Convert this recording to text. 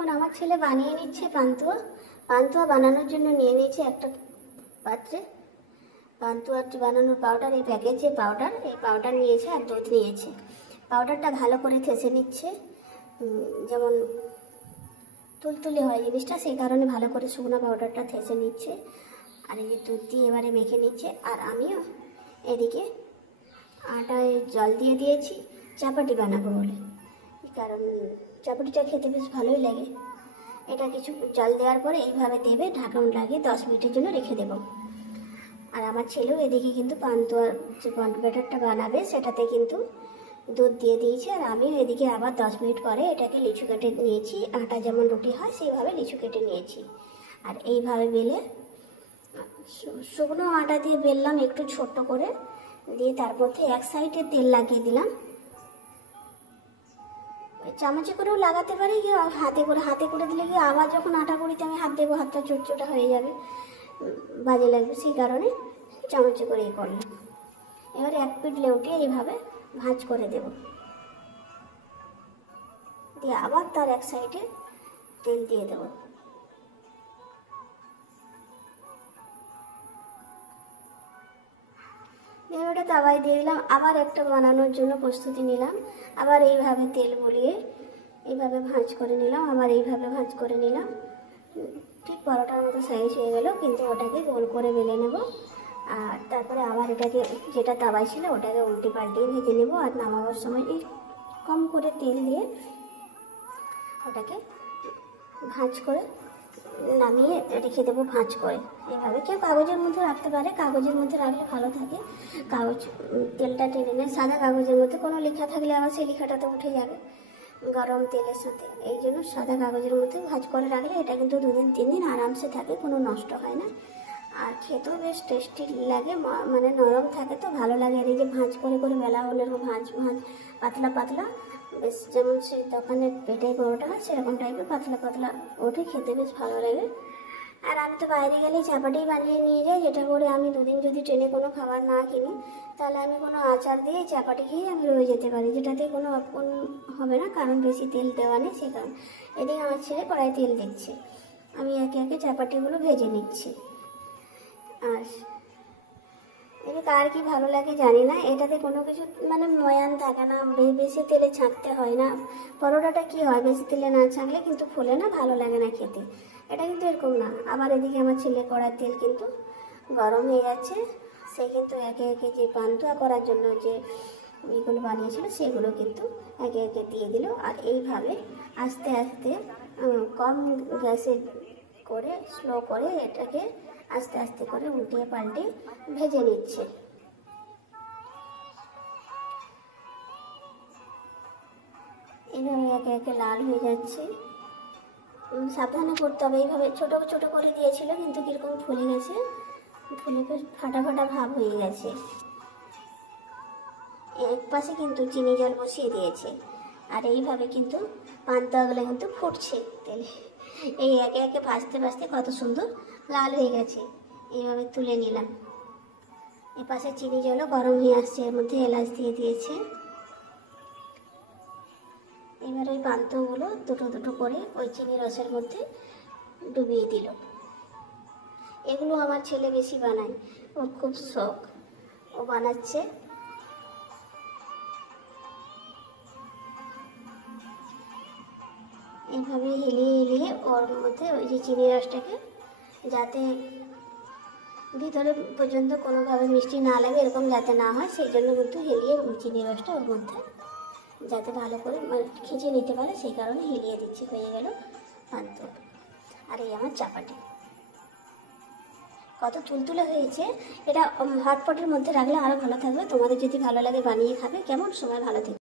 এখন আমার ছেলে বানিয়ে নিচ্ছে পান্তুয়া। পান্তুয়া বানানোর জন্য নিয়ে নিয়েছে একটা পাত্রে পান্তুয়া বানানোর পাউডার, এই প্যাকেজে পাউডার, এই পাউডার নিয়েছে আর দুধ নিয়েছে। পাউডারটা ভালো করে থেসে নিচ্ছে, যেমন তুলতুলে হয় জিনিসটা, সেই কারণে ভালো করে শুকনো পাউডারটা থেসে নিচ্ছে। আর এই যে দুধ দিয়ে এবারে মেখে নিচ্ছে। আর আমিও এদিকে আটায় জল দিয়ে দিয়েছি চাপাটি বানাবো বলে, কারণ চাপাটিটা খেতে বেশ ভালোই লাগে। এটা কিছু জল দেওয়ার পরে এইভাবে দেবে, ঢাকন লাগিয়ে 10 মিনিটের জন্য রেখে দেবো। আর আমার ছেলেও এদিকে কিন্তু পান্তুয়ার যে ব্যাটারটা বানাবে সেটাতে কিন্তু দুধ দিয়ে দিয়েছে। আর আমিও এদিকে আবার 10 মিনিট পরে এটাকে লিচু কেটে নিয়েছি, আটা যেমন রুটি হয় সেইভাবে লিচু কেটে নিয়েছি। আর এইভাবে বেলে শুকনো আটা দিয়ে বেললাম একটু ছোট্ট করে, দিয়ে তার মধ্যে এক সাইডে তেল লাগিয়ে দিলাম। চামচে করেও লাগাতে পারি, কি হাতে করে দিলে কি আবার যখন আটা করিতে আমি হাত দেবো, হাতটা চটচটা হয়ে যাবে, বাজে লাগবে, সেই কারণে চামচে করেই করলাম। এবারে এক পিঠ লেউটে এইভাবে ভাঁজ করে দেব, দিয়ে আবার তার এক সাইডে তেল দিয়ে দেব। ওটা তাওয়ায় দিয়ে দিলাম। আবার একটা বানানোর জন্য প্রস্তুতি নিলাম, আবার এইভাবে তেল বলিয়ে এইভাবে ভাঁজ করে নিলাম, আবার এইভাবে ভাঁজ করে নিলাম। ঠিক পরোটার মতো সাইজ হয়ে গেল, কিন্তু ওটাকে গোল করে বেলে নেব। আর তারপরে আবার এটাকে, যেটা তাওয়ায় ছিল ওটাকে উল্টে পাল্টিয়ে ভেজে নেব। আর নামাবার সময় কম করে তেল দিয়ে ওটাকে ভাঁজ করে নামিয়ে রেখে দেবো ভাঁজ করে। এইভাবে কেউ কাগজের মধ্যে রাখতে পারে, কাগজের মধ্যে রাখলে ভালো থাকে। কাগজ তেলটা টেনে নেয়, সাদা কাগজের মধ্যে কোনো লেখা থাকলে আবার সেই লেখাটা তো উঠে যাবে গরম তেলের সাথে। এই জন্য সাদা কাগজের মধ্যে ভাঁজ করে রাখলে এটা কিন্তু 2 দিন 3 দিন আরামসে থাকে, কোনো নষ্ট হয় না। আর খেতেও বেশ টেস্টি লাগে, মানে নরম থাকে তো ভালো লাগে। আর এই যে ভাঁজ করে করে বেলা হলে ভাঁজ পাতলা পাতলা, বেশ যেমন সেই দোকানের পেটাই পরোটা হয় সেরকম টাইপের পাতলা পাতলা ওঠে, খেতে বেশ ভালো লাগে। আর আমি তো বাইরে গেলেই চাপাটি বানিয়ে নিয়ে যাই, যেটা করে আমি 2 দিন যদি ট্রেনে কোনো খাবার না কিনি, তাহলে আমি কোনো আচার দিয়ে চাপাটি খেয়ে আমি রয়ে যেতে পারি, যেটাতে কোনো অপন হবে না, কারণ বেশি তেল দেওয়া নেই। সে কারণ এদিকে আমার ছেলে কড়াই তেল দিচ্ছে, আমি একে একে চাপাটিগুলো ভেজে নিচ্ছি। আর এটা কার কি ভালো লাগে জানি না, এটাতে কোনো কিছু মানে ময়ান থাকে না, বেশি তেলে ছাঁকতে হয় না। পরোটাটা কি হয়, বেশি তেলে না ছাঁকলে কিন্তু ফুলে না, ভালো লাগে না খেতে। এটা কিন্তু এরকম না। আবার এদিকে আমার ছেলে কড়ার তেল কিন্তু গরম হয়ে যাচ্ছে, সে কিন্তু একে একে যে পান্তুয়া করার জন্য যে এগুলো বানিয়েছিল সেগুলো কিন্তু একে একে দিয়ে দিল। আর এইভাবে আস্তে আস্তে কম গ্যাসে করে, স্লো করে এটাকে আস্তে আস্তে করে উল্টিয়ে পাল্টে ভেজে নিচ্ছে। এইভাবে একে একে লাল হয়ে যাচ্ছে, সাবধানে করতে হবে। এইভাবে ছোট ছোট করে দিয়েছিল, কিন্তু কিরকম ফুলে গেছে, ফুলে ফাটা ফাটা ভাব হয়ে গেছে। এক পাশে কিন্তু চিনি জল বসিয়ে দিয়েছে, আর এইভাবে কিন্তু পান্তুয়াগুলো কিন্তু ফুটছে তেলে। এই একে একে ভাজতে ভাজতে কত সুন্দর লাল হয়ে গেছে। এইভাবে তুলে নিলাম। এপাশে চিনি জলও গরম হয়ে আসছে, এর মধ্যে এলাচ দিয়ে দিয়েছে। এবার ওই পান্তুয়াগুলো দুটো দুটো করে ওই চিনি রসের মধ্যে ডুবিয়ে দিল। এগুলো আমার ছেলে বেশি বানায়, ওর খুব শখ, ও বানাচ্ছে। এইভাবে হিলিয়ে হিলিয়ে ওর মধ্যে ওই যে চিনি রসটাকে, যাতে ভিতরে পর্যন্ত কোনোভাবে মিষ্টি না লাগে এরকম যাতে না হয়, সেই জন্য কিন্তু হিলিয়ে চিনি রসটা ওর মধ্যে যাতে ভালো করে খিঁচে নিতে পারে, সেই কারণে হিলিয়ে দিচ্ছি। হয়ে গেল পান্তুয়া। আর এই আমার চাপাটি কত তুলতুলে হয়েছে। এটা হটপটের মধ্যে রাখলে আরও ভালো থাকবে। তোমাদের যদি ভালো লাগে বানিয়ে খাবে। কেমন? সময় ভালো থেকে।